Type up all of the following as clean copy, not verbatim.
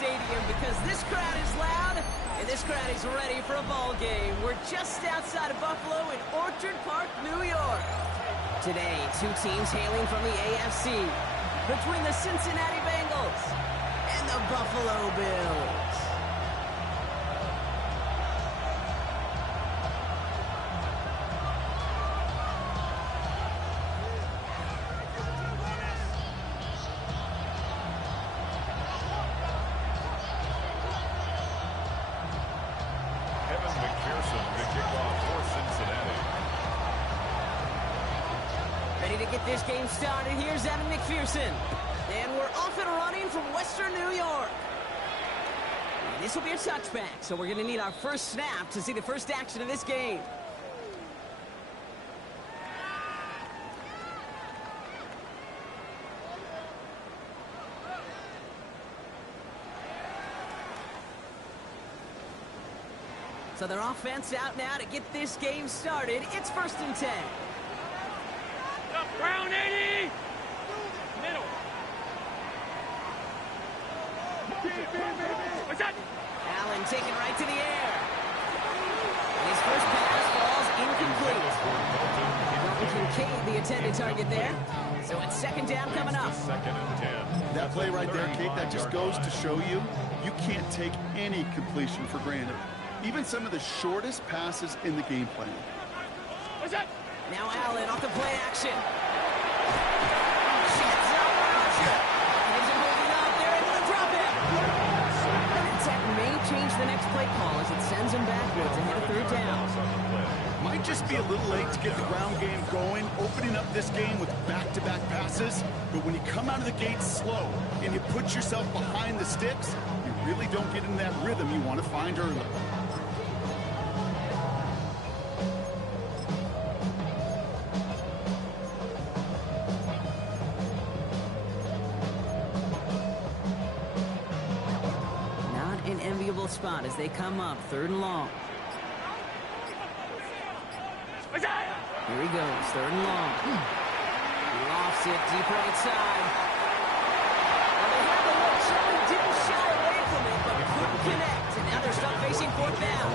stadium because this crowd is loud and this crowd is ready for a ball game. We're just outside of Buffalo in Orchard Park, New York. Today, two teams hailing from the AFC between the Cincinnati Bengals and the Buffalo Bills. Ready to get this game started. Here's Evan McPherson. And we're off and running from Western New York. This will be a touchback, so we're going to need our first snap to see the first action of this game. So their offense out now to get this game started. It's 1st and 10. Brown 80! Middle. What's that? Allen taken right to the air. And his first pass falls incomplete. Dalton Kincaid, the intended target there. So it's 2nd down coming up. 2nd and 10. That play right there, Kate, that just goes to show you, you can't take any completion for granted. Even some of the shortest passes in the game plan. What's that? Now Allen off the play action. Sheds up Roger. Gives him holding up. They're able to drop him. And that sack may change the next play call as it sends him backwards ahead of 3rd down. Might just be a little late to get the ground game going, opening up this game with back-to-back passes. But when you come out of the gate slow and you put yourself behind the sticks, you really don't get in that rhythm you want to find early. Spot as they come up 3rd and long. Here he goes, 3rd and long. He lofts it deep right side. Well, they had the look. Shelby didn't shy away from it, but couldn't connect. And now they're stuck facing 4th down.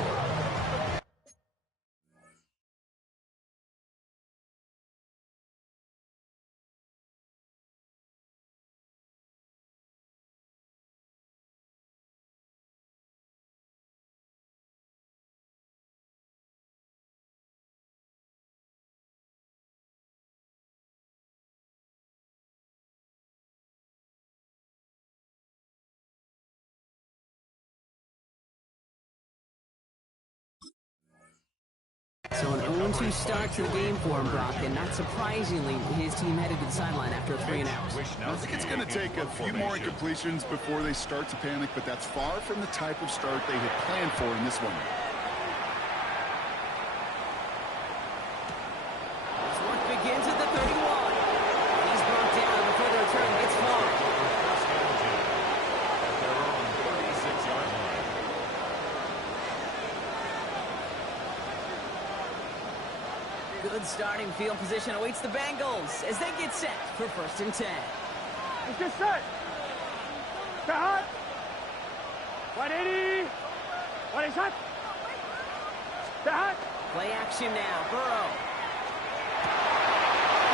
So an 0-2 start to the game for him, Brock, and not surprisingly, his team headed to the sideline after a 3-and-out. I think it's going to take a few more incompletions before they start to panic, but that's far from the type of start they had planned for in this one. His work begins at the 31. He's brought down before the return gets far. Good starting field position awaits the Bengals as they get set for 1st and 10. It's just set. Hot. 180. What is hot? Hot. Play action now. Burrow.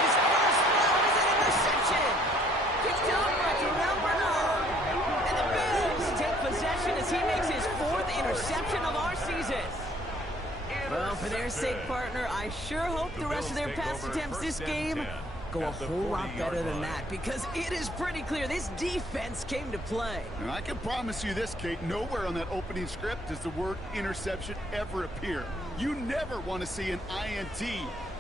His first throw is an interception. Picked up by Terrell Bernard. And the Bills take possession as he makes his 4th interception of our season. Well, for their sake, partner, I sure hope the rest of their pass attempts this game go a whole lot better than that, because it is pretty clear this defense came to play. And I can promise you this, Kate, nowhere on that opening script does the word interception ever appear. You never want to see an INT.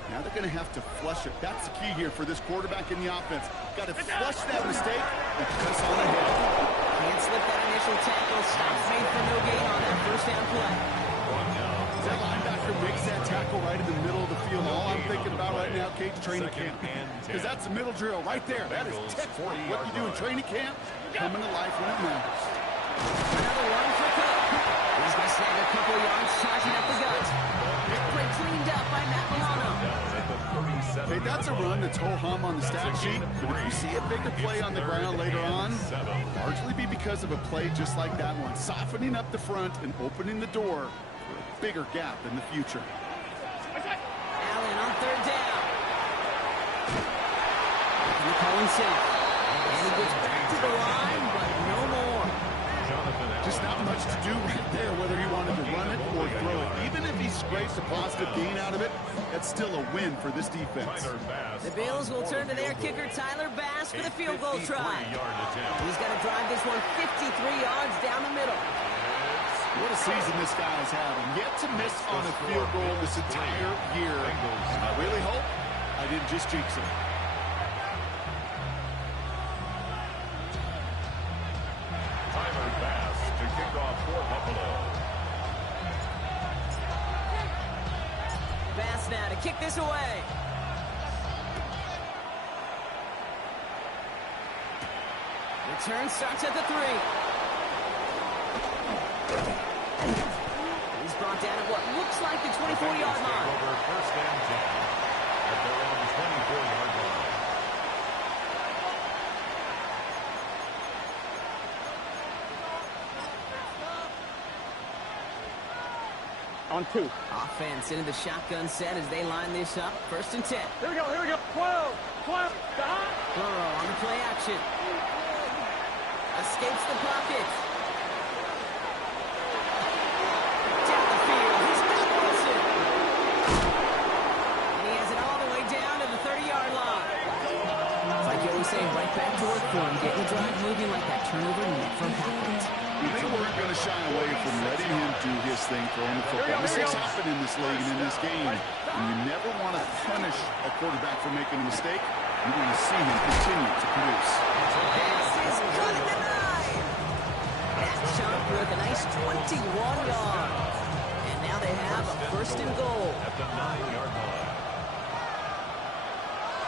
Now they're going to have to flush it. That's the key here for this quarterback in the offense. Got to flush that mistake and press on ahead. Can't slip that initial tackle. Stops made for no gain on that 1st down play. That linebacker makes that tackle right in the middle of the field. All I'm thinking about right now, Kate, training camp. Because that's a middle drill right there. That is textbook. What you do in training camp, coming to life when it matters. Another one for Cook. He's going to snag a couple yards, charging up the gut. Big play cleaned up by Matt Milano. Hey, that's a run that's ho-hum on the stat sheet, but if you see a bigger play on the ground later on, largely be because of a play just like that one, softening up the front and opening the door for a bigger gap in the future. Allen on third down. And the call himself. And he gets back to the line, but no more. Just not much to do right there, whether he wanted to run it or throw it. Even if he scrapes a positive gain out of it, that's still a win for this defense. The Bills will turn to their kicker, Tyler Bass, for the field goal try. He's got to drive this one 53 yards down the middle. What a season this guy is having. Yet to miss on a field goal this entire year. And I really hope I didn't just jinx him. Tyler Bass to kick off for Buffalo. Bass now to kick this away. Return starts at the 3. He's brought down at what looks like the 24-yard line. Over first and 10 at their own 24-yard line. On 2. Offense into the shotgun set as they line this up. First and 10. Here we go, 12, Burrow on the play action. Escapes the pocket. Down the field. He's got Wilson. And he has it all the way down to the 30-yard line. It's like you always say, right back to work for him. Getting the drive moving like that turnover never happened. They weren't going to shy away from letting him do his thing throwing the football. Mistakes happen in this league and in this game. And you never want to punish a quarterback for making a mistake. You want to see him continue to produce. This is good at the 9. That jump with a nice 21 yards. And now they have a first and goal. At the 9-yard line.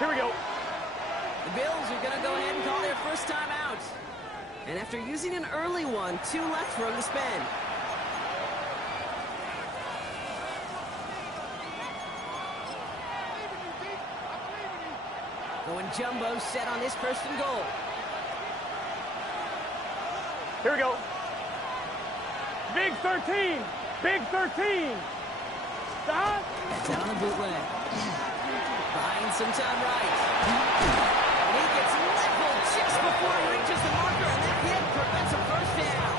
Here we go. The Bills are going to go ahead and call their first time out. And after using an early one, 2 left for him to spend. Going jumbo set on this first and goal. Here we go. Big 13. Big 13. Stop. That's out on the bootleg. Buying some time right. And he gets leveled just before he reaches the marker, and that hit prevents a first down.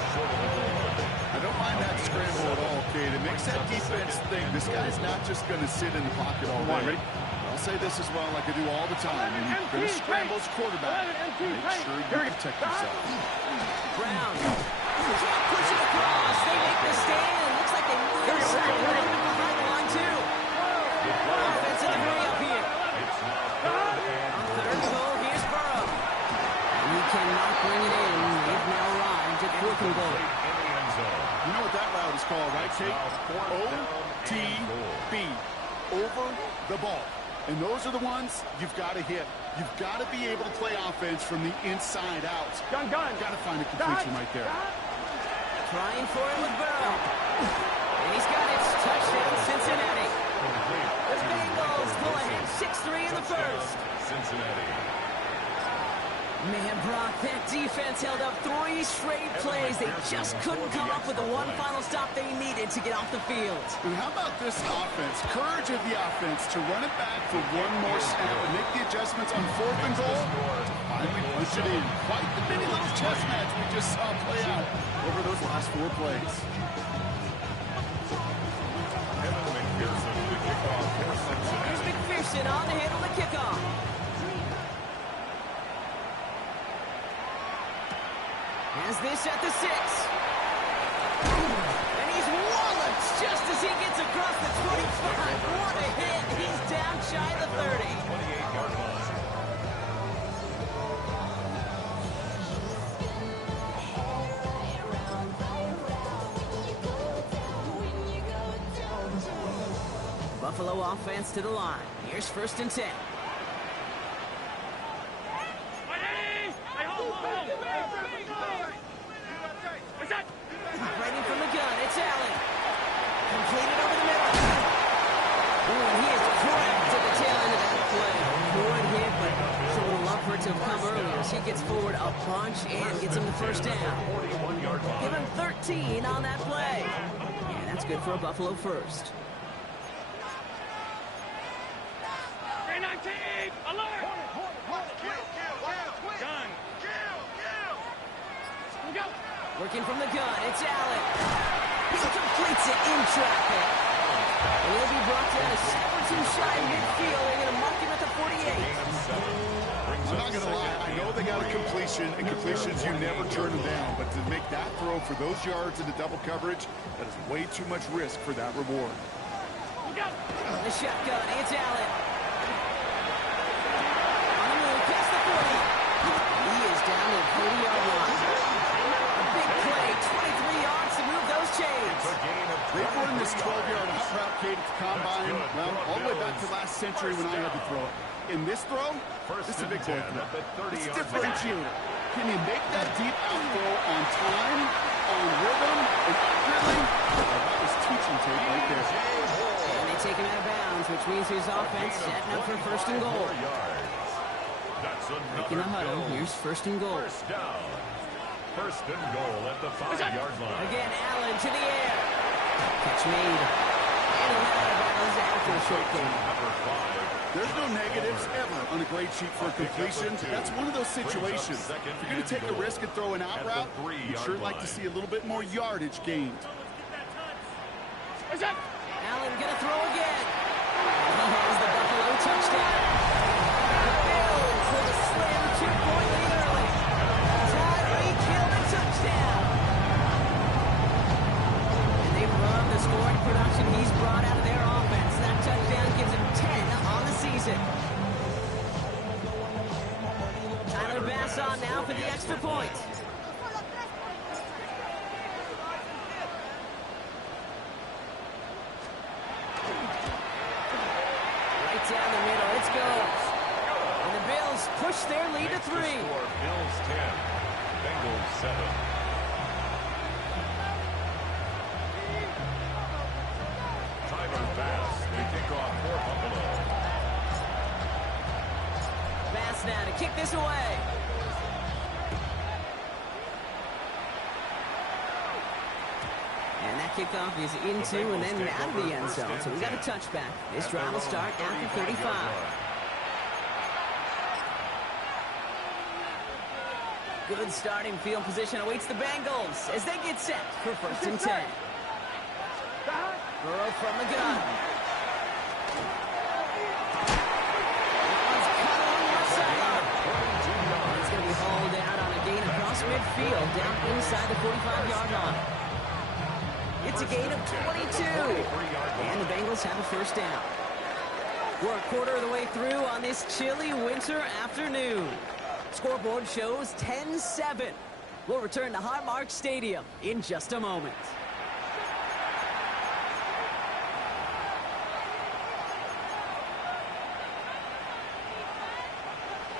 I don't mind that scramble at all, Kate. It makes that defense think this guy's not just going to sit in the pocket all day. I'll say this as well, like I do all the time. When you're going to scramble as quarterback, make sure you protect yourself. Brown. Can't push it across. They make the stand. It looks like they move inside. They're going behind the line, too. Offense in the hurry up here. On third and goal, here's Burrow. And he cannot bring it in. They've now arrived at fourth and goal. You know what that route is called, right, Kate? O-T-B. Over the ball. And those are the ones you've got to hit. You've got to be able to play offense from the inside out. Gun. Got to find a completion right there. Trying for it with Burrow. And he's got it. Touchdown, Cincinnati. The Bengals pull ahead 6-3 in the first. Cincinnati. Man, Brock, that defense held up 3 straight plays. They just couldn't come up with the one final stop they needed to get off the field. And how about this offense? Courage of the offense to run it back for one more snap and make the adjustments on fourth and goal to finally push it in. Quite the mini little chess match we just saw play out over those last 4 plays. Kevin McPherson to kick off for Cincinnati. Here's McPherson on the handle the kickoff. Has this at the 6. And he's walloped just as he gets across the 25. What a hit. He's down shy of the 30. 28-yard line. Buffalo offense to the line. Here's first and 10. Ready from the gun. It's Allen. Completed over the middle. Ooh, he is cracked at the tail end of that play. He gets forward a bunch and gets him the first down. Give him 13 on that play. And that's good for a Buffalo first. 319, alert! Gun. Here we go. Working from the gun, it's Allen. He completes it in traffic. And he'll be brought down a step or two shy midfield. They're going to mark him at the 48. I'm not going to lie, I know they got a completion, and completions, you never turn them down. But to make that throw for those yards into double coverage, that is way too much risk for that reward. The shotgun, it's Allen. On the move, past the 40. He is down to the 40-yard line. A big play, 23 yards to move those chains. They've run this 12-yard out route, Kate, at the combine, well, all the way back to last century when I had to throw it. In this throw, this is a big boy throw. It's a differentiator. Can you make that deep out throw on time, on rhythm, and accurately? That was teaching tape right there. And they take him out of bounds, which means his offense setting up for first and goal. Breaking the huddle, here's first and goal. First down. First and goal at the 5-yard line. Again, Allen to the air. Catch made. And he'll out of bounds after a short game. Number 5. There's no negatives ever on a grade sheet for a completion. That's one of those situations. If you're going to take a risk and throw an out route, you'd sure like to see a little bit more yardage gained. Allen gonna throw again. He has the Buffalo touchdown. The Bills with a slim 2-point lead early. Tyreek Hill a touchdown. And they've loved the scoring production he's brought out of their offense. That touchdown gives him 10 on the season. Tyler Bass on now for the extra point. Down the middle, it goes. And the Bills push their lead to 3. Bills 10, Bengals 7. Tyler Bass, the kickoff for Buffalo. Bass now to kick this away. And that kickoff is into and then out of the end zone. So we got a touchback. This drive will start after 35. Good starting field position awaits the Bengals as they get set for first and 10. Burrow from the gun. That one's cut on the left sideline. He's going to be hauled out on a gain across midfield down inside the 45-yard line. It's a gain of 22. And the Bengals have a first down. We're a quarter of the way through on this chilly winter afternoon. Scoreboard shows 10-7. We'll return to Highmark Stadium in just a moment.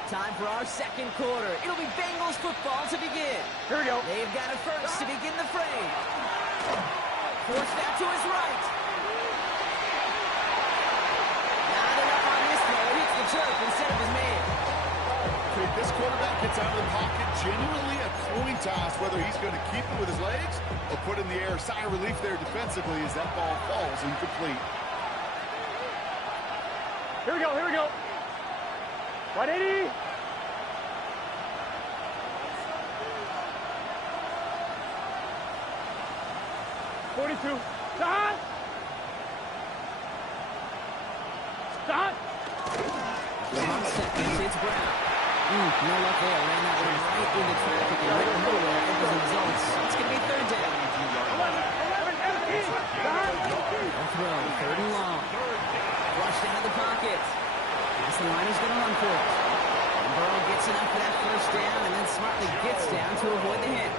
Time for our second quarter. It'll be Bengals football to begin. Here we go. They've got it first to begin the frame. Forced out to his right. Not enough on this throw. Hits the turf instead of his man. If this quarterback gets out of the pocket, genuinely a coin toss whether he's going to keep it with his legs or put in the air. Sigh of relief there defensively as that ball falls incomplete. Here we go, here we go. 180. Start! Start! It's Brown. No luck there. Ran that one right into traffic and right nowhere as a result. It's going to be third down. 11, 17. A throw, third and long. Flushed out of the pocket. As the liner's going to run for it. And Burrow gets enough for that first down and then smartly gets down to avoid the hit.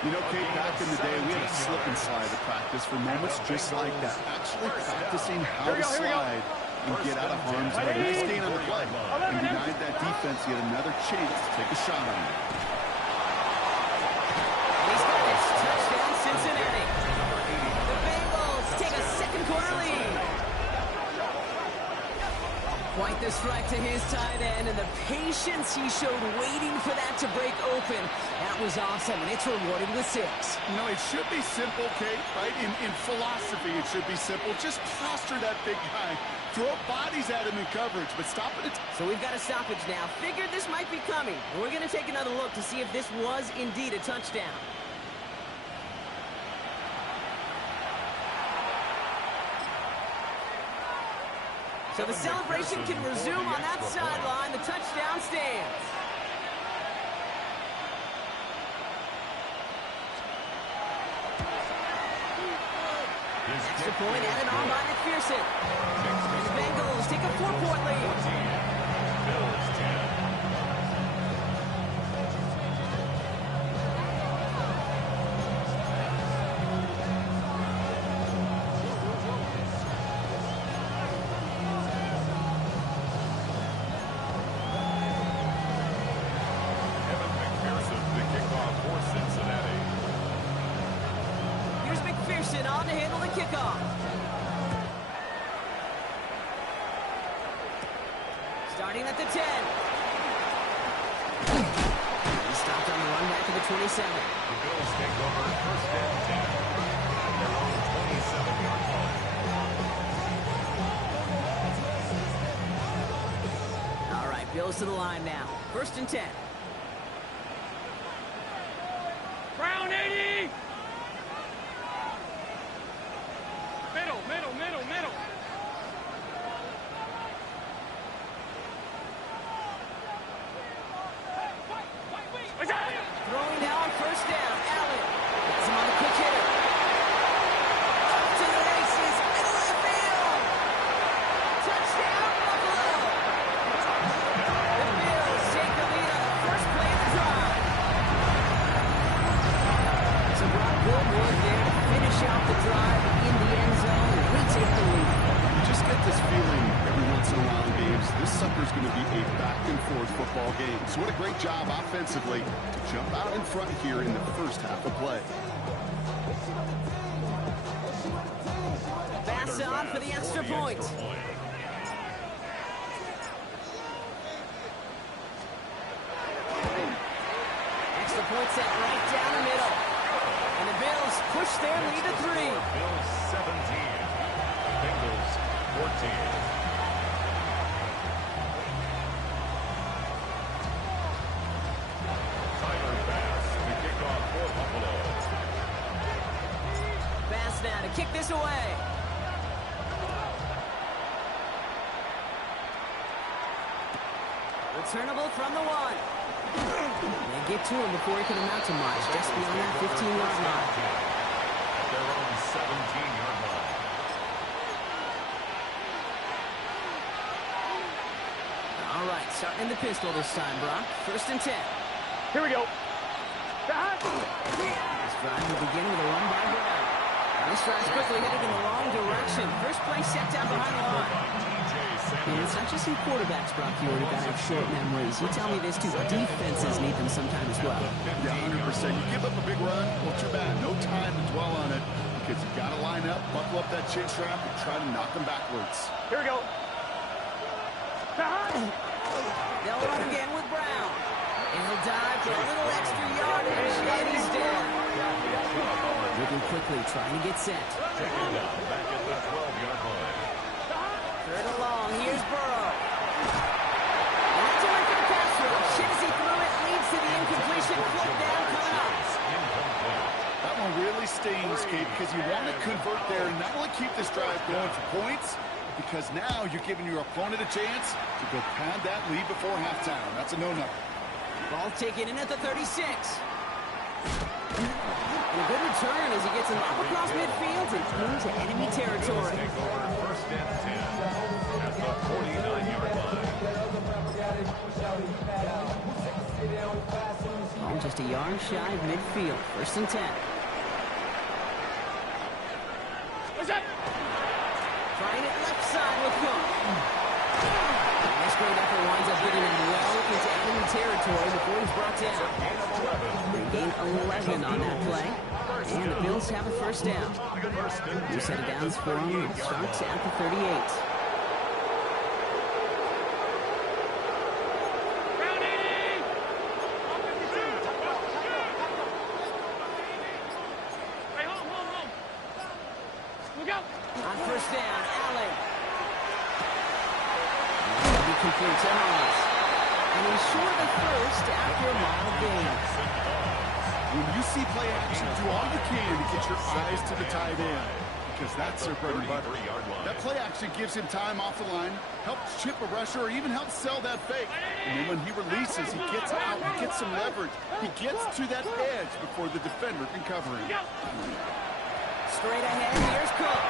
You know, Kate, back in the day, we had a slip and slide at practice for moments just like that. Actually practicing how to slide and get out of harm's way. Nice gain on the play. And denied that defense yet another chance to take a shot on him. He's got this. Touchdown, Cincinnati. The Bengals take a second quarter lead. Quite the strike to his tight end, and the patience he showed waiting for that to break open. That was awesome, and it's rewarded with 6. You know, it should be simple, Kate, right? In philosophy, it should be simple. Just plaster that big guy. Throw bodies at him in coverage, but stop it. So we've got a stoppage now. Figured this might be coming. We're going to take another look to see if this was indeed a touchdown. So the celebration can resume on that sideline. The touchdown stands. Extra point added on by McPherson. And the Bengals take a 4-point lead. Bills 10. On to handle the kickoff. Starting at the 10. He stopped on the run back to the 27. The Bills take over first and 10. Their own 27-yard line. All right, Bills to the line now. First and 10. Brown 80! Middle. Throwing now on first down. Allen gets him on a quick hitter. Off to the races. Middle of the field. Touchdown, Buffalo. The Bills take the lead on the first play of the drive. So Brock, good work there to finish out the drive in the end zone. We take the lead. You just get this feeling every once in a while in games. This sucker's going to be a back-and-forth football game. So what a great job offensively to jump out in front here in the first half of play. Pass on for the extra point. Extra point set right down the middle. And the Bills push their lead to 3. Bills 17. Bengals 14. Now to kick this away. Returnable from the 1. They get to him before he can amount to much, just beyond that 15-yard line. Their own 17-yard line. All right, starting in the pistol this time, Brock. First and 10. Here we go. This drive will begin with a run by Brown. This drive's quickly headed in the wrong direction. First play set down behind the line. And it's not just some quarterbacks, Brock, you already got to have short memories. You tell me this too. Defenses need them sometime as well. Yeah, 100%. You give up a big run, well, too bad. No time to dwell on it because you got to line up, buckle up that chin strap, and try to knock them backwards. Here we go. They'll run again with Brown. And he'll dive for a little extra yardage, and he's down. Moving quickly, trying to get set. Second down, back at the 12-yard line. Third and long, here's Burrow. And that's away from the pass rush. As he threw it, leads to the incompletion. Fourth down coming up. That one really stings, Kate, because you want to convert there and not only keep this drive going for points, because now you're giving your opponent a chance to go pad that lead before halftime. That's a no-no. Ball taken in at the 36. And a good return as he gets him up across midfield and into enemy territory. Take over first and 10 at the 49-yard line. Ball just a yard shy of midfield. First and 10. What's that? Trying it left side with Cook. And this great effort winds up getting him well into enemy territory before he's brought down. They gain 11 on that play. And the Bills have a first down. New set of downs for him. It starts at the 38. first down. Allen. That'll be complete to Haas. And he's short of first after a mile gain. When you see play action, do all you can to get your eyes to the tight end, because that's their bread and butter. That play action gives him time off the line, helps chip a rusher, or even helps sell that fake. And then when he releases, he gets out, he gets some leverage. He gets to that edge before the defender can cover him. Straight ahead, here's Cook.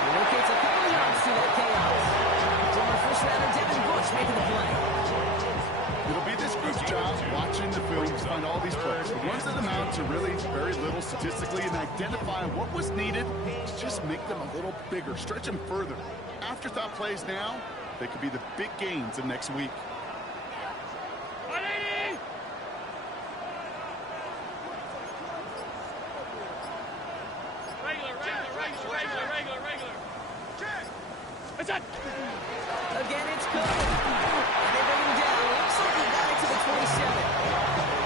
He locates a couple of yards through that chaos. Former first-rounder Devin Bush making the play. It'll be this group's job watching the film to find all these plays. The ones that amount to really very little statistically and identify what was needed to just make them a little bigger, stretch them further. Afterthought plays now, they could be the big gains of next week. Again, it's Cook. And they bring him down. Looks like he got it to the 27.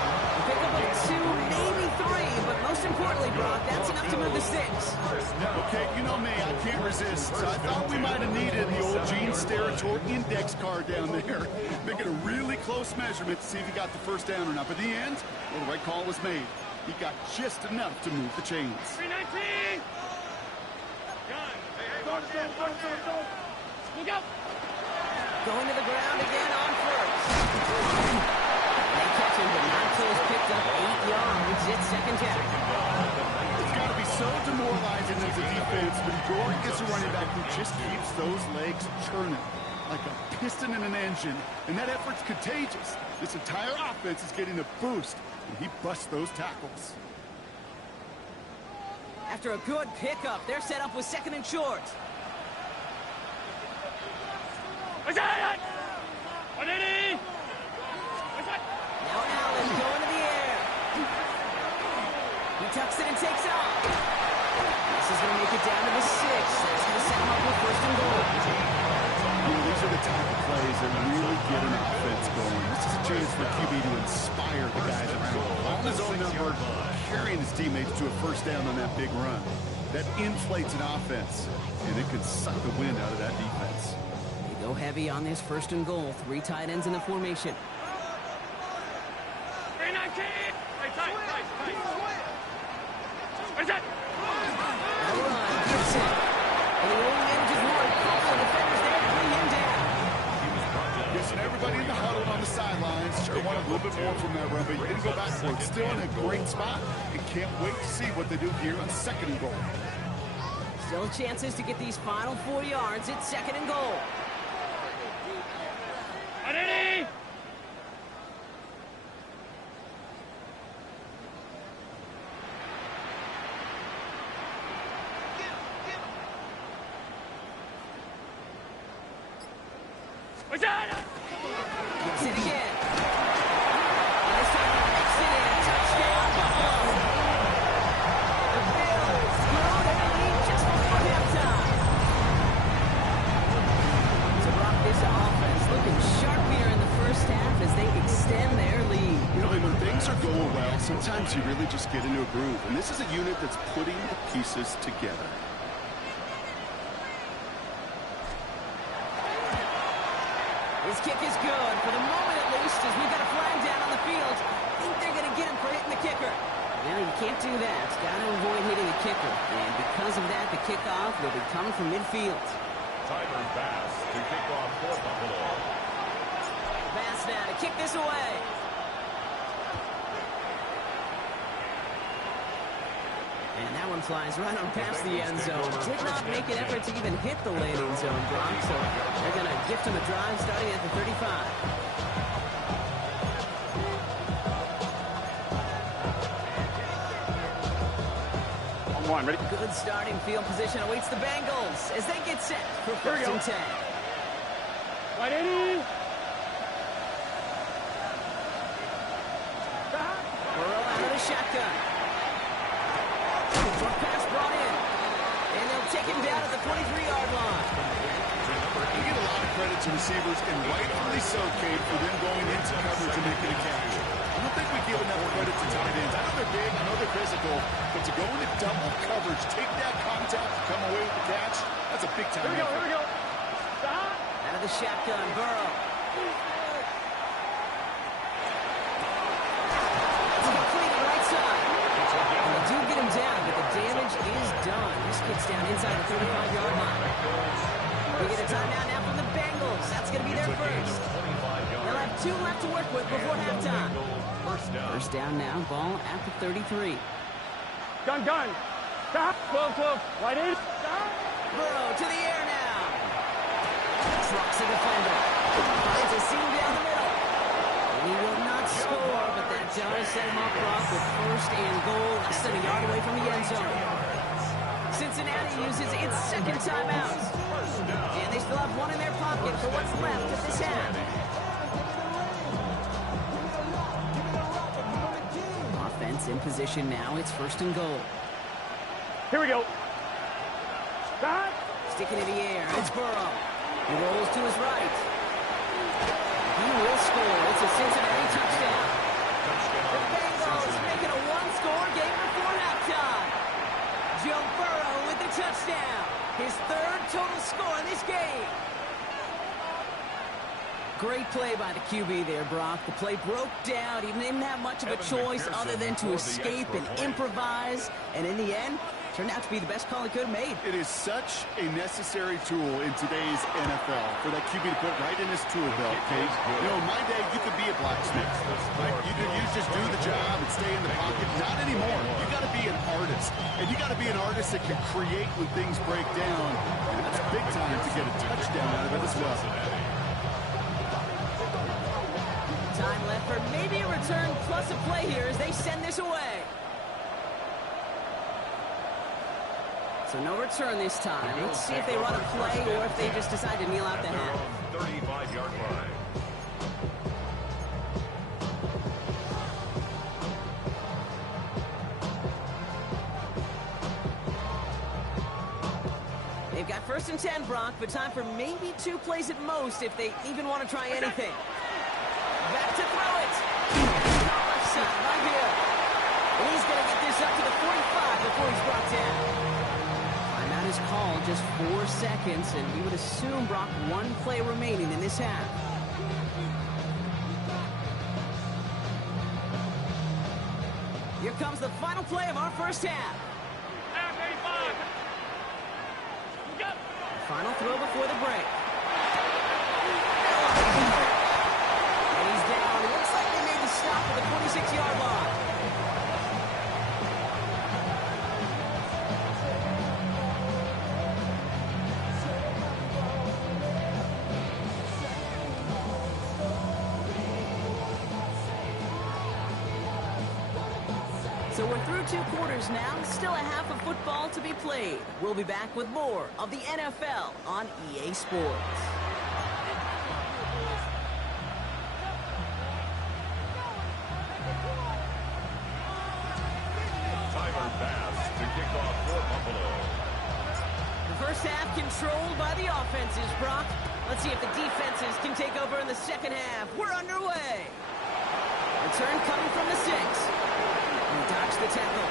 A pickup of 2, maybe 3, but most importantly, Brock, that's enough to move the sticks. Okay, you know me, I can't resist. So I thought we might have needed the old Gene Steratore index card down there. Making a really close measurement to see if he got the first down or not. But in the end, well, the right call was made. He got just enough to move the chains. 319! Look out! Going to the ground again on first. They catch him, but not until he's picked up 8 yards. It's second down. It's got to be so demoralizing as a defense when you go against a running back who just keeps those legs churning like a piston in an engine, and that effort's contagious. This entire offense is getting a boost, and he busts those tackles. After a good pickup, they're set up with second and short. Now Allen going to the air. He tucks it and takes off. This is going to make it down to the 6. That's going to set him up with first and goal. You know, these are the type of plays that really get an offense going. This is a chance for QB to inspire the guys around him. On his own number, carrying his teammates to a first down on that big run. That inflates an offense, and it can suck the wind out of that defense. They go heavy on this first and goal. 3 tight ends in the formation. 319! Tight. Where's that? Now run, gets it. And he only manages one. Couple of defenders there to bring him down. Yes, and everybody in the huddle on the sidelines sure wanted a little bit more from that run, but he didn't go back for it. Still in a great spot, and can't wait to see what they do here on second and goal. Still chances to get these final 4 yards. It's second and goal. Ready? What's that? Gets it again. And this time he makes it in. Touchdown, Buffalo. The Bills grow their lead just before halftime. To rock this offense, looking sharp here in the first half as they extend their lead. You know, and when things are going well, sometimes you really just get into a groove. And this is a unit that's putting the pieces together. His kick is good, for the moment at least, as we've got a flag down on the field. I think they're going to get him for hitting the kicker. Now, you can't do that. Got to avoid hitting the kicker. And because of that, the kickoff will be coming from midfield. Tyler Bass to kick off for Buffalo. Bass now to kick this away. And that one flies right on past the end zone. Did not make an effort to even hit the landing zone, Brock. So they're going to gift him a drive starting at the 35. On 1, ready? Good starting field position awaits the Bengals as they get set for first and 10. Right, Eddie? Burrow out of the shotgun. Short pass brought in. And they'll take him down at the 23-yard line. You get a lot of credit to receivers, and rightfully so, Kate, for them going into coverage and making a catch. I don't think we give enough credit to tight ends. I know they're big, I know they're physical, field. But to go into double coverage, take that contact, come away with the catch, that's a big-time effort. Here we go. Stop. Out of the shotgun, Burrow. It's completed right side. And they do get him down, but the damage is done. This kid's down inside the 35-yard line. We get a timeout now from the Bengals. That's going to be their first. They'll have 2 left to work with before halftime. First down now, ball at the 33. Gun. Stop. Close. Right in. Stop. Burrow to the air now. Trucks a defender. Finds a seam down the middle. He will not score, but that does set him up Brock with first and goal, less than a yard away from the end zone. Cincinnati uses its second timeout. And they still have one in their pocket for what's left of this half. Offense in position now. It's first and goal. Here we go. Stop. Sticking in the air. It's Burrow. He rolls to his right. He will score. It's a Cincinnati touchdown. The Bengals making a one-score game before halftime. Joe Burrow with the touchdown. His 3rd total score in this game. Great play by the QB there, Brock. The play broke down. He didn't have much of a choice other than to escape and improvise. And in the end, turned out to be the best call he could have made. It is such a necessary tool in today's NFL for that QB to put right in his tool belt, Kate. You know, in my day, you could be a blacksmith, right? You just do the job and stay in the pocket. Not anymore. You got to be an artist. And you got to be an artist that can create when things break down. And that's big time to get a touchdown out of it as well. Time left for maybe a return plus a play here as they send this away. So no return this time. Let's see if they run a play or if they just decide to kneel out the half. 35-yard line. They've got first and 10, Brock, but time for maybe 2 plays at most if they even want to try anything. Back to throw it. Left side, right here. And he's going to get this up to the 45 before he's brought down. Timeout is called, just 4 seconds, and we would assume, Brock, 1 play remaining in this half. Here comes the final play of our first half. Final throw before the break. And he's down. It looks like they made the stop at the 46-yard line. So we're through 2 quarters now, still a half of football to be played. We'll be back with more of the NFL on EA Sports. Tyler Bass to kick off for Buffalo. The first half controlled by the offenses, Brock. Let's see if the defenses can take over in the second half. We're underway. Return coming from the 6. He dodged the tackle.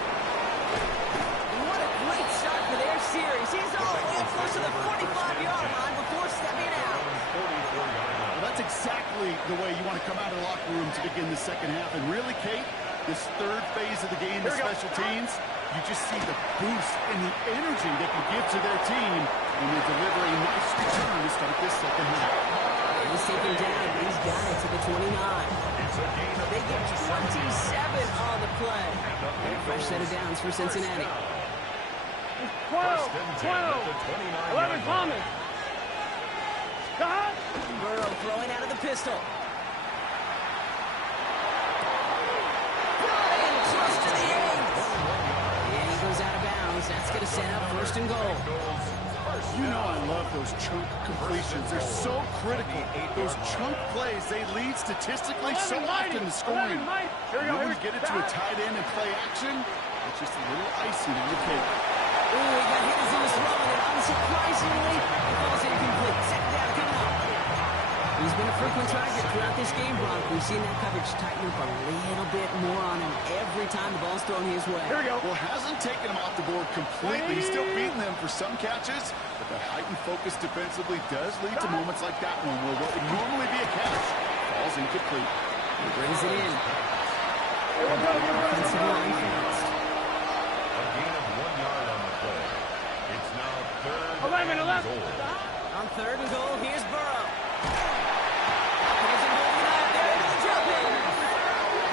And what a great start for their series. He's all the way close to the 45-yard line before stepping out. Well, that's exactly the way you want to come out of the locker room to begin the second half. And really, Kate, this 3rd phase of the game, the special teams, you just see the boost and the energy they can give to their team when they deliver a nice return to start this second half. He's taken down. He's got it to the 29. They get 27 on the play. And a fresh set of downs for Cincinnati. 12. 11 Thomas. Stop. Burrow throwing out of the pistol. Brian close to the 8. And he goes out of bounds. That's going to set up first and goal. You know I love those chunk completions. They're so critical. Those chunk plays, they lead statistically so often to scoring. When we get it to a tight end and play action, it's just a little icing on the cake. Ooh, he got hit as he was throwing it. Unsurprisingly, it falls incomplete. Second down coming up. He's been a frequent target throughout this game, Brock. We've seen that coverage tighten up a little bit more on him every time the ball's thrown his way. Here we go. Well, hasn't taken him off the board completely. He's still beating them for some catches, but that heightened focus defensively does lead to moments like that one where what would normally be a catch falls incomplete. He brings it in. Here we go. Offensive line fast. A gain of 1 yard on the play. It's now 3rd 11. and goal. On 3rd and goal, here's Burrow. Here's a moving up. There into the jump in.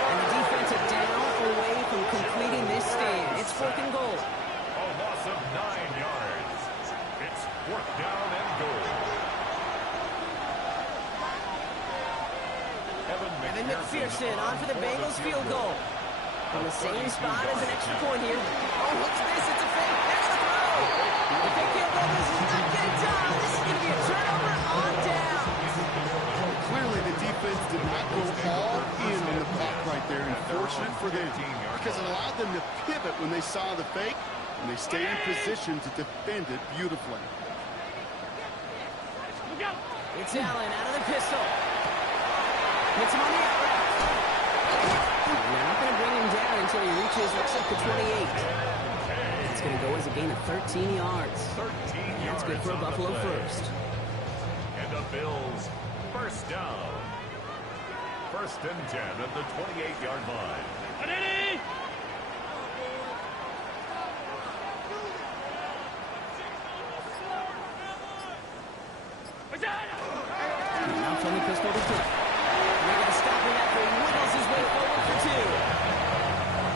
And the defensive down away from completing this stand. It's 4th and goal. A loss of 9 yards. It's 4th down and goal. Evan McPherson on for the Bengals field goal. From the same spot as an extra point here. Oh, what's this? It's a fake. There's the throw. If they can't go, this is not getting done. This is going to be a turnover on down. Clearly, the defense did not go all in on the block right there. Unfortunate for them because it allowed them to pivot when they saw the fake, and they stayed in position to defend it beautifully. It's Allen out of the pistol. Hits him on the out route. They're not going to bring him down until he reaches, looks like the 28. That's going to go as a gain of 13 yards. 13 That's good for a Buffalo first. And the Bills, first down. 1st and 10 at the 28-yard line. Now from the pistol to Cook. And they're going to stop him after he wiggles his way forward for 2.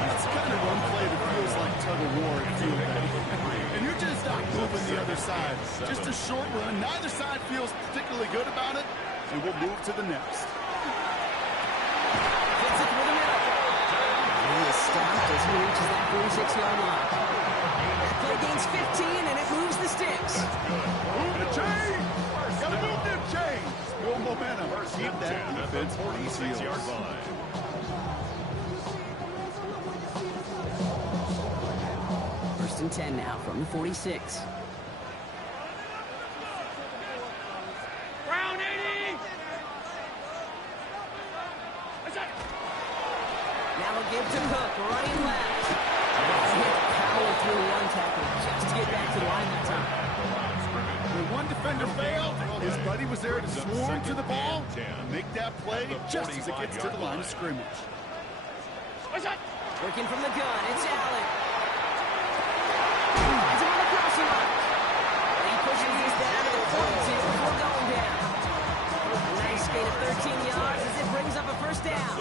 It's the kind of run play that feels like tug-of-war at field day. And you're just not moving the other side. Just a short run. Neither side feels particularly good about it, and we'll move to the next. Gets it through the middle. And he is stopped as he reaches that 46-yard line. That play gains 15, and it moves the sticks. Move the chains! Gotta move them chains! Build momentum. Keep that defense on his heels. First and 10 now from the 46. Brown 80. Now they'll give to Cook, running left. He had to power through one tackle just to get back to the line that time. When one defender failed, his buddy was there to swarm to the ball and make that play just as it gets to the line of scrimmage. Working from the gun, it's Allen. Finds him on the crossing line. And he pushes these down to the 42 before going down. A nice gain of 13 yards as it brings up a first down.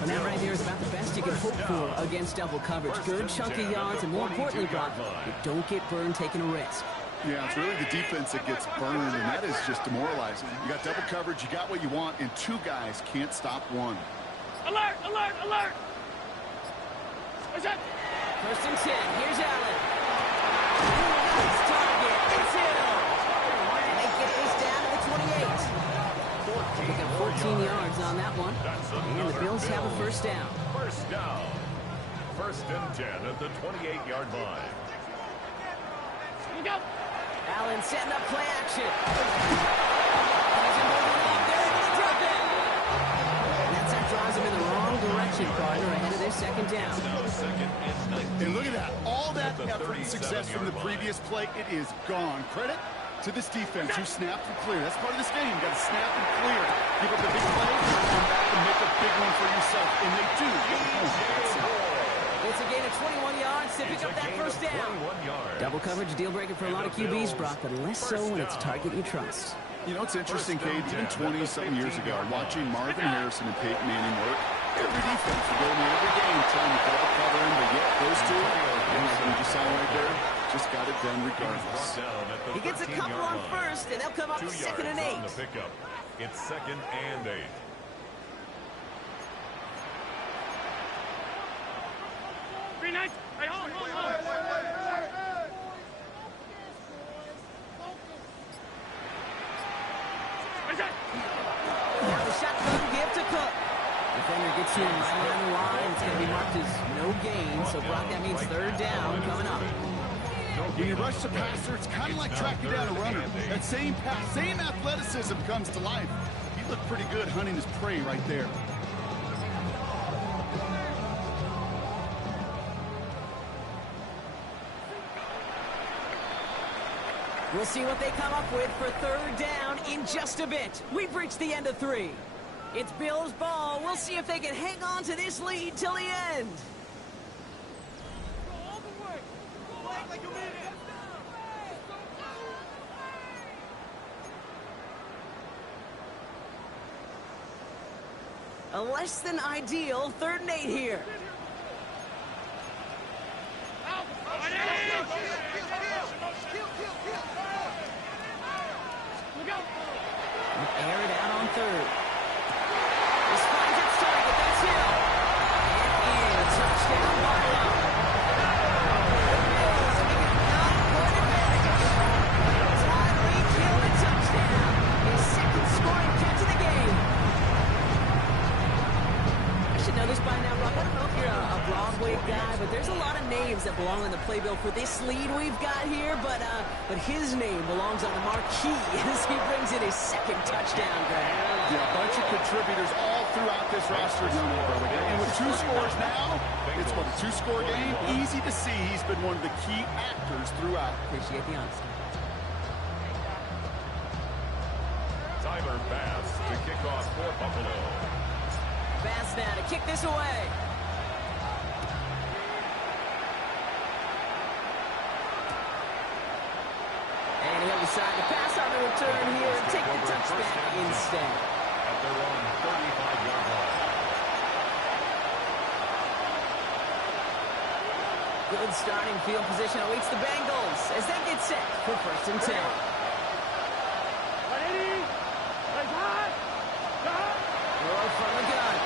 And that right there is about the best you can hope for against double coverage. Good chunky yards, and more importantly, Brock, you don't get burned taking a risk. Yeah, it's really the defense that gets burned, and that is just demoralizing. You got double coverage, you got what you want, and 2 guys can't stop one. Alert, alert, alert. What's that? First and 10, here's Allen. Nice target, it's Hill. And they get this down to the 28. They got 14 yards on that one, and the Bills have a first down. First down. 1st and 10 at the 28-yard line. Here we go. Allen setting up play action. He's moving up there into the drop in. And that draws him in the wrong direction, partner, ahead of their second down. Now 2nd and 19. And look at that. All that effort and success from the previous play, it is gone. Credit to this defense who snapped and cleared. That's part of this game. You got to snap and clear. Give up the big play, come back and make a big one for yourself. And they do. It's a gain of 21 yards to pick up that first down. Double coverage, deal breaker for a lot of QBs, Brock, but less so when it's a target you trust. You know, it's interesting, Cade, even 20-something years ago, watching Marvin Harrison and Peyton Manning work, every defense would go into every game trying to double cover him, but yet those two, and like you just saw right there, just got it done regardless. He gets a couple on first, and they'll come up 2nd and 8. It's 2nd and 8. Green Knight. Hey, hold. What's that? Now the shotgun give to Cook. Defender gets in right around the line. It's going to be marked as no gain. So, Brock, that means 3rd down coming up. When you rush the passer, it's kind of like tracking down a runner. That same pass, same athleticism comes to life. You looked pretty good hunting his prey right there. We'll see what they come up with for third down in just a bit. We've reached the end of 3. It's Bills ball. We'll see if they can hang on to this lead till the end. A less than ideal 3rd and 8 here. Air it out on 3rd. This finds its target. That's Hill. And in. Touchdown, Barlow. Bills make it a 9-point advantage. Tyreek Hill a touchdown. His 2nd scoring catch of the game. I should know this by now, Rob. I don't know if you're a Broadway guy, but there's a lot of names that belong on the playbill for this lead we've got here, but his name belongs on the marquee as he brings in his 2nd touchdown grab. Yeah, a bunch of contributors all throughout this roster. And with 2 scores now, it's what, a 2-score game? Easy to see he's been one of the key actors throughout. Appreciate the honesty. Tyler Bass to kick off for Buffalo. Bass now to kick this away. And he'll decide to pass on the return here and take the touchback instead. At their own 35-yard line. Good starting field position awaits the Bengals as they get set for 1st and 10. Throw from the gun.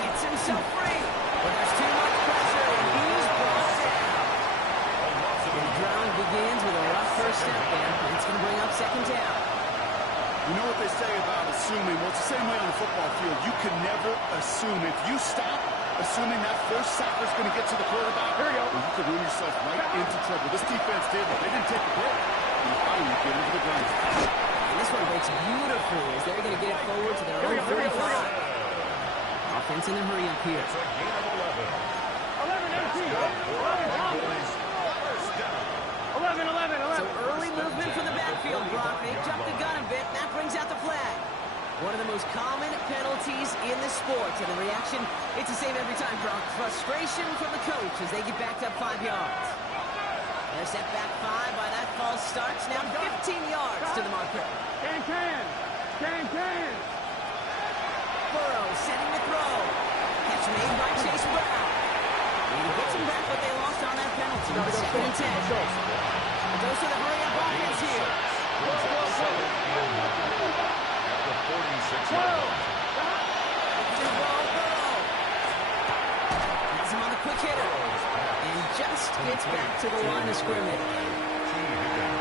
Gets himself free, but there's too much pressure and he's brought down. The drive begins with a rough first step there. It's going to bring up 2nd down. You know what they say about assuming? Well, it's the same way on the football field. You can never assume. If you stop assuming that first sacker's going to get to the quarterback, well, you could run yourself right into trouble. This defense did it. They didn't take a break. And finally get into the ground. And this one breaks beautifully as they're going to get it forward to their own 35. Offense in a hurry up here. It's a gain of 11. 11. So early movement from the backfield, Brock. They jumped the gun a bit, and that brings out the flag. One of the most common penalties in the sport. And the reaction, it's the same every time, Brock. Frustration from the coach as they get backed up 5 yards. They're set back 5 by that false start. Now 15 yards to the marker. Can. Burrow setting the throw. Catch made by Chase Brown. And he gets him back, but they lost on that penalty. 2nd and 10. A dose of the hurry-up offense here. At the 46-yard line. Burrow. Has him on the quick hitter. And just gets back to the line of scrimmage.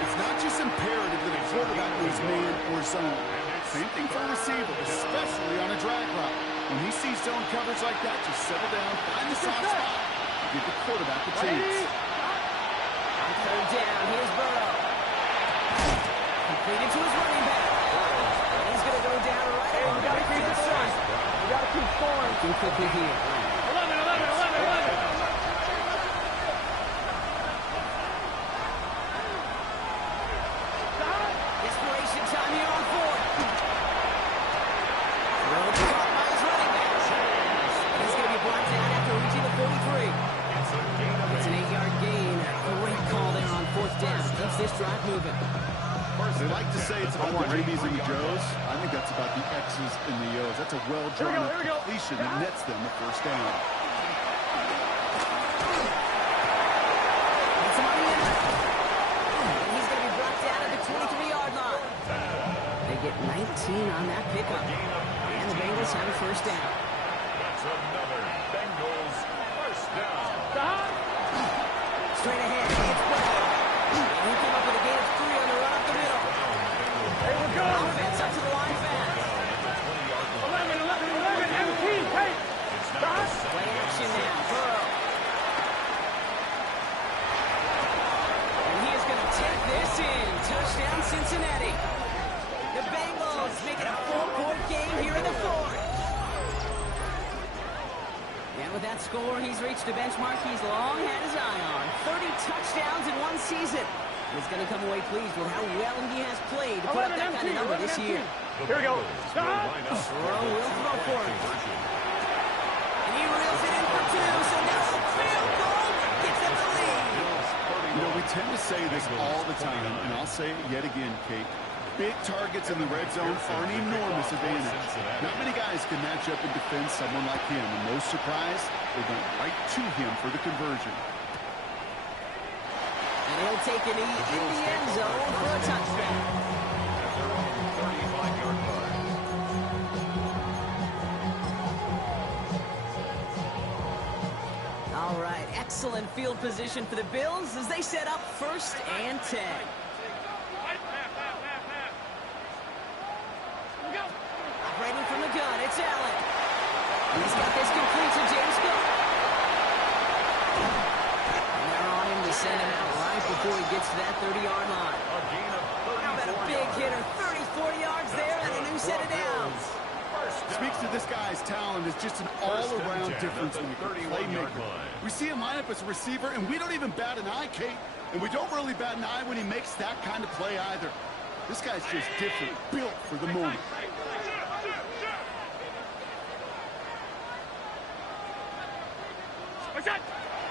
It's not just imperative that a quarterback moves man or zone. Same thing for a receiver, especially on a drag route. When he sees zone coverage like that, just settle down, find the soft spot, and give the quarterback a chance. On 3rd down, here's Burrow. Completed to his running back. And he's going to go down right along the midfield side. We got to keep scoring. Looking quickly here. 11. Desperation time here on 4th. Throw caught by his running back. And he's going to be brought down after reaching the 43. It's an 8-yard gain. Great call there on 4th down. Keeps this drive moving. They like to say it's about the Rabies and the Joes. I think that's about the X's and the O's. That's a well-drawn completion that nets them the 1st down. It's him on the end. And he's going to be brought down at the 23-yard line. They get 19 on that pickup. And the Bengals have a 1st down. That's another Bengals 1st down. Straight ahead. It's Burrow. And he came up with a gain of 3 on the run up the middle. There we go. Offense up to the line fast. 11. MT, hey. Play action now. Burrow. And he is going to take this in. Touchdown, Cincinnati. that score, he's reached a benchmark he's long had his eye on. 30 touchdowns in one season. He's going to come away pleased with how well he has played to put up that kind of number this year. Here we go. Throw will throw for him. And he reels it in for two, so now the field goal gets them the lead. You know, we tend to say this all the time, and I'll say it yet again, Kate. Big targets in the red zone are an enormous advantage. Not many guys can match up and defend someone like him, and no surprise, they went right to him for the conversion. And he'll take a knee in the end zone for a touchdown. At their own 35-yard line. All right, excellent field position for the Bills as they set up 1st and 10. Operating from the gun, it's Allen. He's got this complete to James Cook. And they're on him to send him out right before he gets to that 30-yard line. A gain of 34 How about a big hitter? 30, 40 yards there and a new set of downs. Speaks to this guy's talent as just an all-around difference when you playmaker. We see him line up as a receiver, and we don't even bat an eye, Kate. And we don't really bat an eye when he makes that kind of play either. This guy's just different, built for the moment.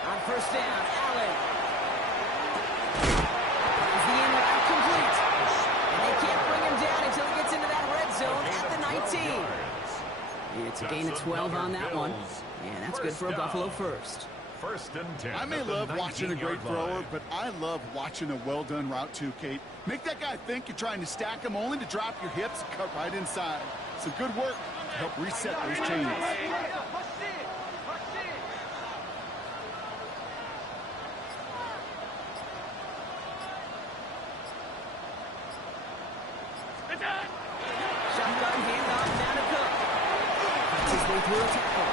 On 1st down, Allen. Is the in route complete? And they can't bring him down until he gets into that red zone at the 19. It's a gain of 12 on that one. Yeah, that's good for a Buffalo first. 1st and 10. I may love watching a great thrower, but I love watching a well-done route too, Kate. Make that guy think you're trying to stack him only to drop your hips and cut right inside. Some good work to help reset those chains. Shotgun handoff now to Cook. Cuts his way through a tackle.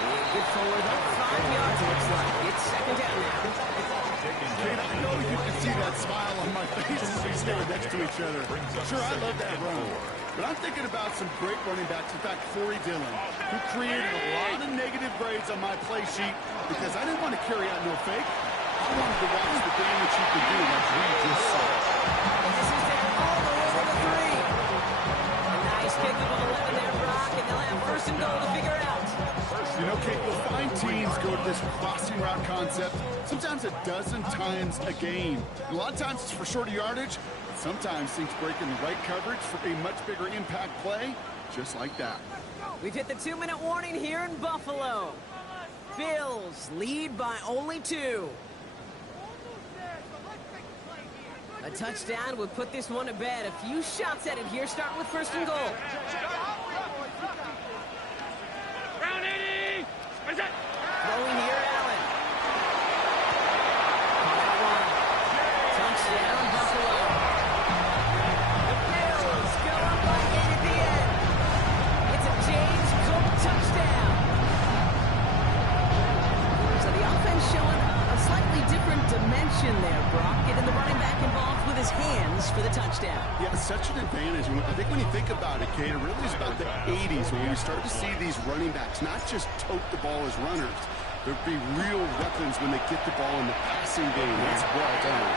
And good forward up 5 yards, it looks like. It's 2nd down now. Kate, I know you can see that smile on my face as we stand next to each other. Sure, I love that run. But I'm thinking about some great running backs. In fact, Corey Dillon, who created a lot of negative grades on my play sheet because I didn't want to carry out no fake. I wanted to watch the damage he could do like we just saw. And this is down all the way to the 3. A nice pickup of 11 there, Brock, and they'll have 1st and goal to figure it out. You know, Kate, you'll find teams go to this crossing route concept sometimes a dozen times a game. And a lot of times it's for shorter yardage. Sometimes things break in the right coverage for a much bigger impact play, just like that. We've hit the 2-minute warning here in Buffalo. Bills lead by only 2. A touchdown would put this one to bed. A few shots at it here, starting with 1st and goal. Round 80! What is that? Throwing here, Allen. That one. Touchdown, Buffalo. The Bills go up by 8 at the end. It's a James Cook touchdown. So the offense showing a slightly different dimension there, Brock. Getting the running back involved with his hands for the touchdown. Yeah, such an advantage. I think when you think about it, Kate, it really is about the 80s when we start to see these running backs not just tote the ball as runners. There'd be real weapons when they get the ball in the passing game. That's well done.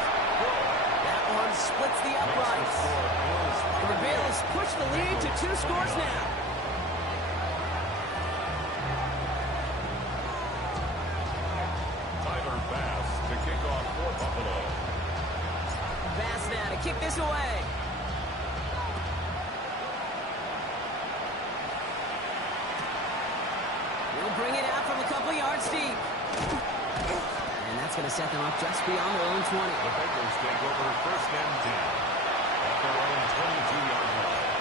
That one splits the uprights. And the Bills push the lead to 2 scores now. Tyler Bass to kick off for Buffalo. Bass now to kick this away. They'll bring it out from a couple yards deep. And that's going to set them up just beyond their own 20. The Bengals take over 1st and 10 at their own 22-yard line.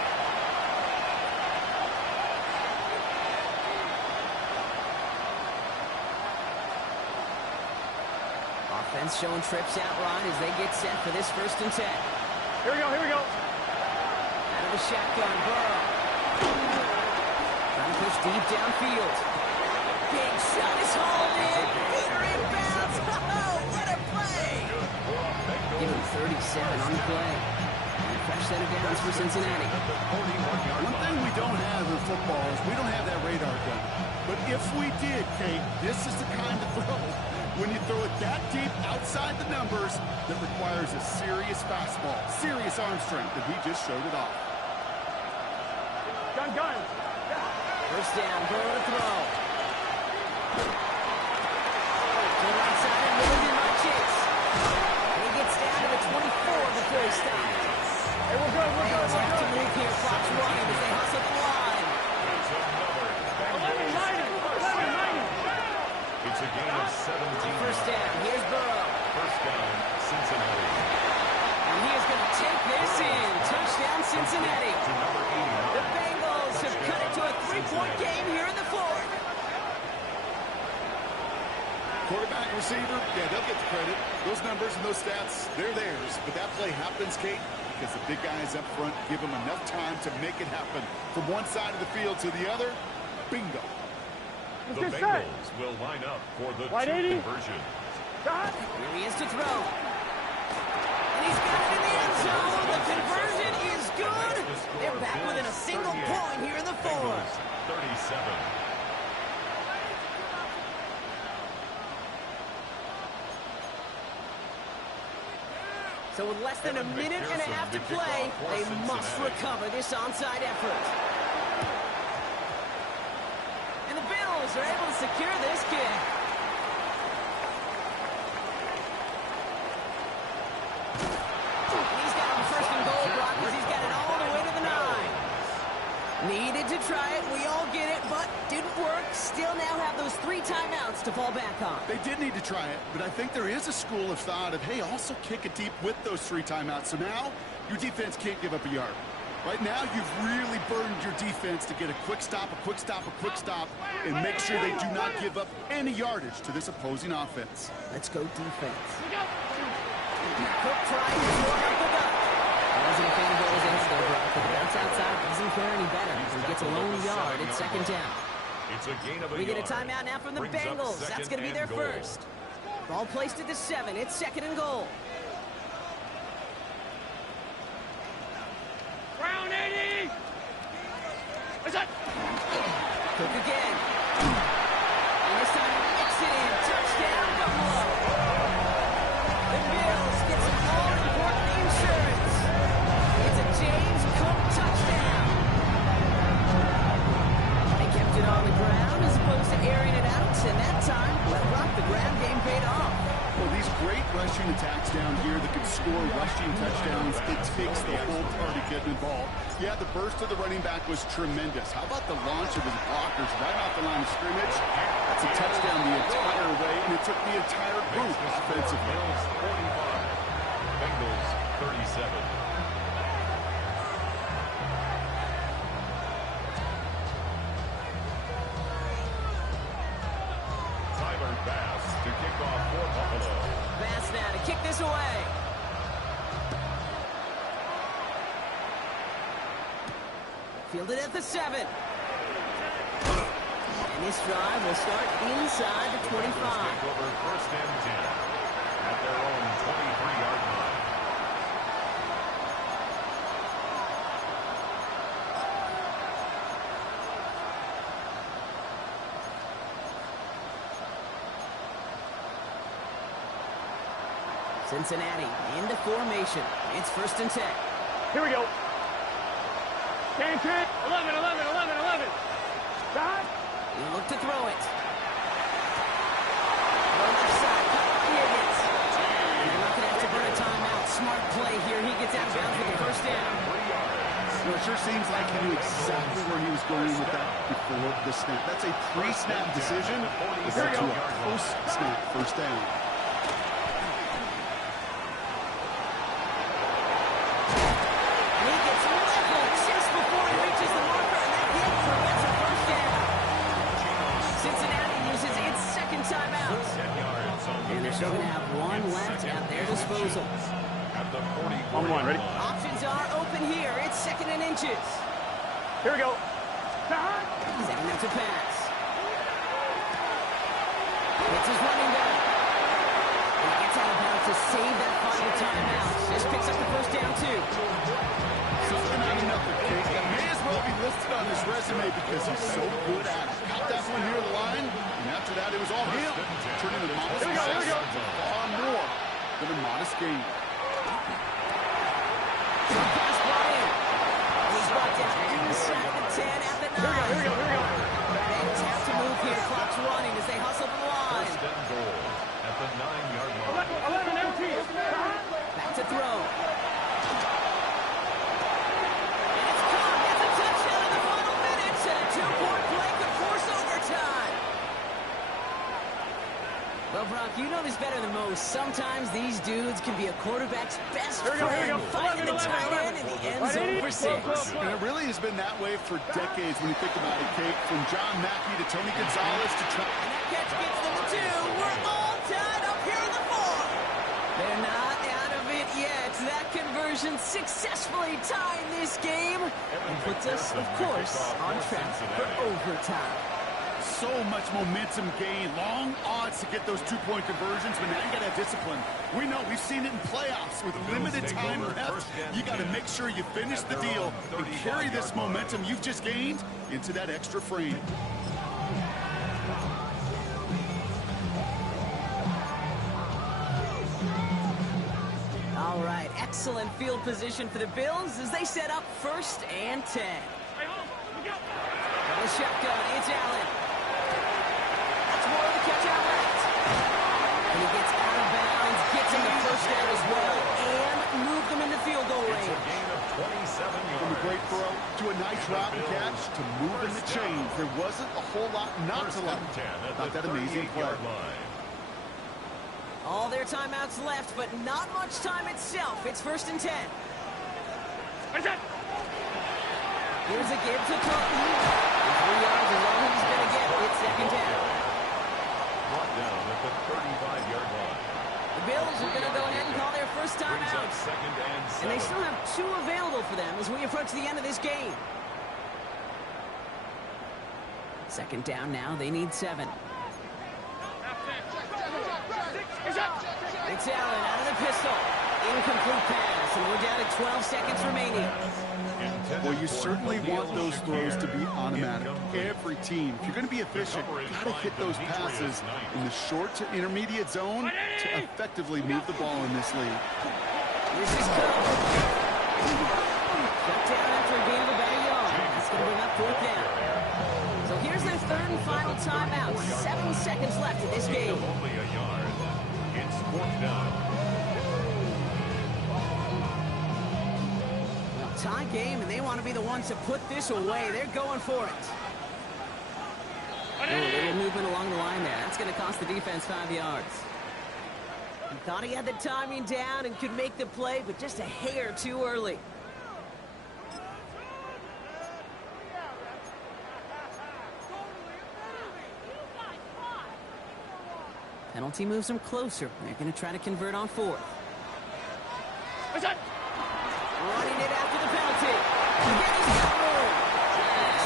Offense showing trips out right as they get set for this 1st and 10. Here we go, here we go. Out of the shotgun, Burrow. Trying to push deep downfield. Big shot is hauled in. Peter inbounds. Oh, what a play. Give him 37 on the play. And a fresh set of downs for Cincinnati. One thing we don't have in football is we don't have that radar gun. But if we did, Kate, this is the kind of throw, when you throw it that deep outside the numbers, that requires a serious fastball, serious arm strength, and he just showed it off. Gun. First down, Burrow to throw. To the right side, and Williams on chase. And he gets down to the 24 before he stops. Hey, we're good. Bengals have to move here, clock's running as they hustle the line. It's another 11-90. It's a gain of 17. First down, here's Burrow. First down, Cincinnati. And he is going to take this in. Touchdown, Cincinnati. To number 89. The Bengals have cut it to a 3-point game here in the fourth. Quarterback, receiver, yeah, they'll get the credit. Those numbers and those stats, they're theirs. But that play happens, Kate, because the big guys up front give them enough time to make it happen. From one side of the field to the other, bingo. The Bengals will line up for the 2 conversion. Here he is to throw. And he's got it in the end zone. The conversion is good. They're back within a single point here in the fourth. 37. So with less than a minute and a half to play, they must recover this onside effort. And the Bills are able to secure this kick. He's got him first and goal, Brock, because he's got it all the way to the 9. Needed to try it, we all get it, but didn't work. Still now have those 3 timeouts to fall back on. They did need to try it, but I think there is a school of thought of, hey, also kick it deep with those 3 timeouts. So now your defense can't give up a yard. Right now, you've really burdened your defense to get a quick stop, and make sure they do not give up any yardage to this opposing offense. Let's go defense. Cook trying to throw up the gut. Wasn't a fan of those ends there, Brock, but the bounce outside doesn't fare any better. He gets a lone yard at second down. It's a gain of a We get a yard. timeout now from the Brings up Bengals. That's going to be their second and goal. first. Ball placed at the 7. It's second and goal. Brown 80. What's that? Cook again. And this time he makes it in. Touchdown, Buffalo. The Bills get some all-important insurance. It's a James Cook touchdown. They kept it on the ground as opposed to airing it out, and that time, well, Rock, the ground game paid off. Well, these great rushing attacks down here that can score rushing touchdowns, it takes the whole party getting involved. Yeah, the burst of the running back was tremendous. How about the launch of his blockers right off the line of scrimmage? That's a touchdown the entire way, and it took the entire group offensively. Bills 45. Bengals 37. Tyler Bass to kick off for Buffalo. Bass now to kick this away. Fielded at the 7. And this drive will start inside the 25. Take over first and 10 at their own 23-yard line. Cincinnati into formation. It's first and 10. Here we go. 10, 11. Stop. You look to throw it. On the left side, Higgins. And they're not going to have to burn a timeout. Smart play here. He gets out of bounds with the first down. Well, it sure seems like he knew exactly where he was going with that before the snap. That's a pre-snap decision as to a post-snap first down. They're going to have one left at their disposal. At the 1-1, ready? Options are open here. It's second and inches. Here we go. Setting up to pass. It's his running back. He gets out of bounds to to save that final timeout. This picks up the first down, too. Something not enough of Kate that may as well be listed on his resume because he's so good at it. Caught that one near the line, and after that, it was all him. Turning the modest success into far more than a modest gain. Pass brought in. He's brought down inside the 10 at the 9. Bengals have to move here. Clock's running as they hustle from the line. First and goal at the 9-yard line. 11 empty. Back to throw. And it's caught. Gets a touchdown in the final minutes, and a 2-point play could force overtime. Well, Brock, you know this better than most. Sometimes these dudes can be a quarterback's best friend, finding the tight end in the end zone for 6. And it really has been that way for decades when you think about it, Kate. From John Mackey to Tony Gonzalez to Trent. And that catch gets them the 2. We're all tied up here in the 4. They're not out of it yet. That conversion successfully tying this game and puts us, of course, on track for overtime. So much momentum gain, long odds to get those 2-point conversions, but now you got to have discipline. We know, we've seen it in playoffs with limited time left. You got to make sure you finish the deal and carry this momentum you've just gained into that extra frame. All right, excellent field position for the Bills as they set up 1st and 10. The shotgun, it's Allen. That's more of the catch out right. And he gets out of bounds, gets him the first down as well, and moved them into field goal range. It's a gain of 27 yards. From a great throw to a nice route and catch to moving the chains. There wasn't a whole lot not to like about that amazing play. All their timeouts left, but not much time itself. It's 1st and 10. Here's a give to Cotton. 3 yards is all he's going to get. It's 2nd down. Brought down at the 35-yard line. The Bills are going to go ahead and call their first Brings up timeout. 2nd and 7. And they still have 2 available for them as we approach the end of this game. 2nd down now. They need 7. It's Allen out of the pistol. Incomplete pass, and we're down to 12 seconds remaining. Well, you certainly want those throws to be automatic. Every team, if you're going to be efficient, got to hit those passes in the short to intermediate zone to effectively move the ball in this league. This is good. Shut down after a gain of about a yard. That's going to bring up 4th down. So here's their 3rd and final timeout. 7 seconds left in this game. Only a yard. It's 4th down. Tie game, and they want to be the ones to put this away. They're going for it. A little movement along the line there. That's going to cost the defense 5 yards. He thought he had the timing down and could make the play, but just a hair too early. Penalty moves them closer. They're going to try to convert on 4th. Running it after the penalty. Again, he's got room.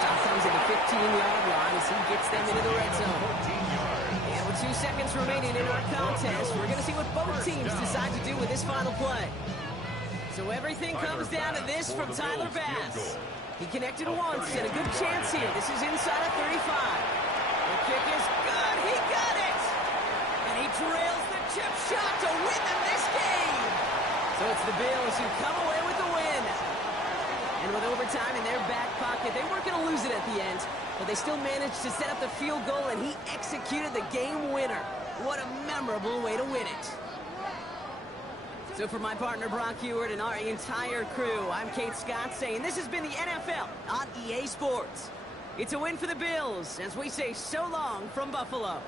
Stop comes at the 15-yard line as he gets them into the red zone. And with 2 seconds remaining in our contest, we're going to see what both teams decide to do with this final play. So everything comes down to this from Tyler Bass. He connected once and a good chance here. This is inside of 35. The kick is good. He got it. And he drills the chip shot to win them this game. So it's the Bills who come away with the win. And with overtime in their back pocket, they weren't going to lose it at the end, but they still managed to set up the field goal, and he executed the game winner. What a memorable way to win it. So for my partner, Brock Ewart, and our entire crew, I'm Kate Scott saying this has been the NFL on EA Sports. It's a win for the Bills as we say so long from Buffalo.